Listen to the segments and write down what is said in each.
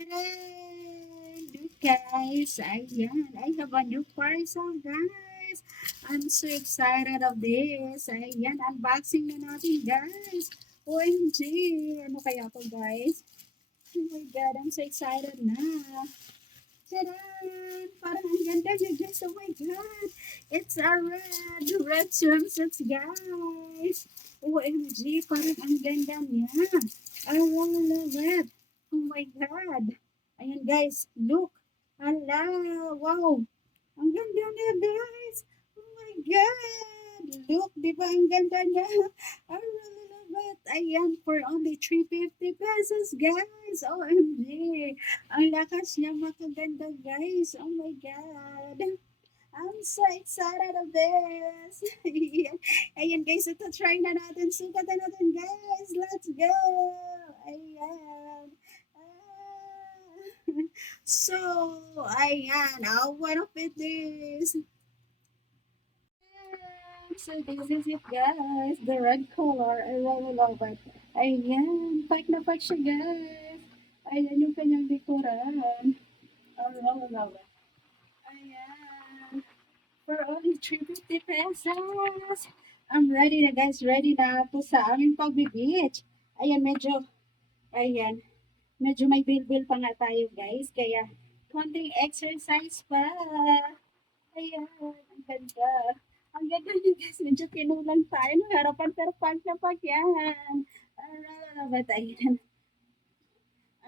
And look guys, ayan, I have a new parcel guys. I'm so excited of this. Ayan, unboxing na natin guys. OMG, ano kaya to guys? Oh my god, I'm so excited na. Tadaan! Parang ang ganda niya guys, oh my god. It's a red swimsuit guys. OMG, parang ang ganda niya. I really love it. Oh my god. Ayan guys, look. Hala, wow. Ang ganda niya guys. Oh my god. Look, di ba ang ganda niya? I really love it. Ayan, for only 350 pesos guys. OMG. Ang lakas niya makaganda guys. Oh my god. I'm so excited of this. Ayan. Ayan guys, ito try na natin. Sugatan natin guys. Let's go. Ayan. Ah. So, ayan. One of it is. So, this is it guys. The red color. I really love it. Ayan. Pack na pack siya guys. Ayan yung kanyang likuran. I really love it. Ayan. For only 350 pesos. I'm ready na guys, ready na to sa aming pagbe-beach. Ayan, medyo may bilbil pa nga tayo guys. Kaya, konting exercise pa. Ayan, ang ganda. Ang ganda niyo guys, medyo pinulang tayo ng harapan pero pag na pag yan. But ayan,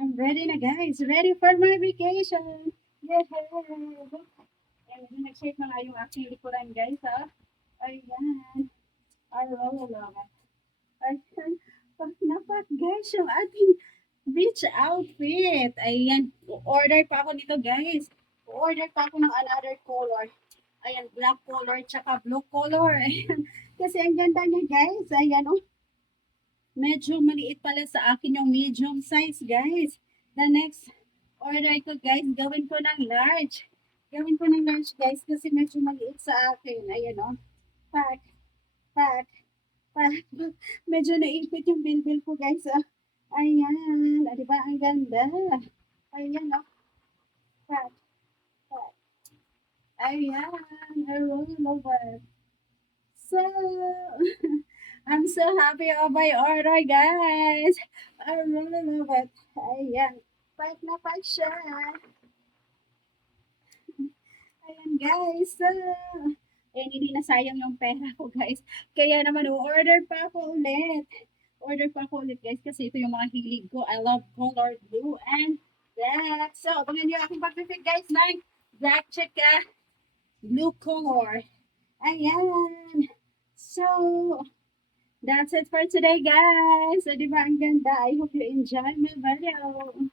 I'm ready na guys. Ready for my vacation. Yay! Ayan, medyo nag-shake na nga yung aking likuran guys ha. Ayan. I really love it. Ayan. Pag napak guys yung ating beach outfit. Ayan. Order pa ako nito guys. Order pa ako ng another color. Ayan, black color tsaka blue color. Ayan. Kasi ang ganda niya guys. Ayan oh. Medyo maliit pala sa akin yung medium size guys. The next order ko guys, gawin ko ng large. Gawin ko ng large guys kasi medyo maliit sa akin. Ayan oh. Pack, pack, pack. Medyo naipit yung bilbil ko guys. Ah. Ayan. Ah, diba? Ang ganda. Ayan oh. Pack, pack. Ayan. I really love it. So, I'm so happy of my order, guys. I really love it. Ayan. Pack na pack siya. Ayan, guys. So, ayan, hindi na sayang yung pera ko, guys. Kaya naman, order pa ako ulit. Order pa ako ulit, guys, kasi ito yung mga hilig ko. I love color blue and black. So, abangan niyo aking pag-fit, guys, ng black tsaka blue color. Ayan. So, that's it for today, guys. So, di ba ang ganda? I hope you enjoy my video.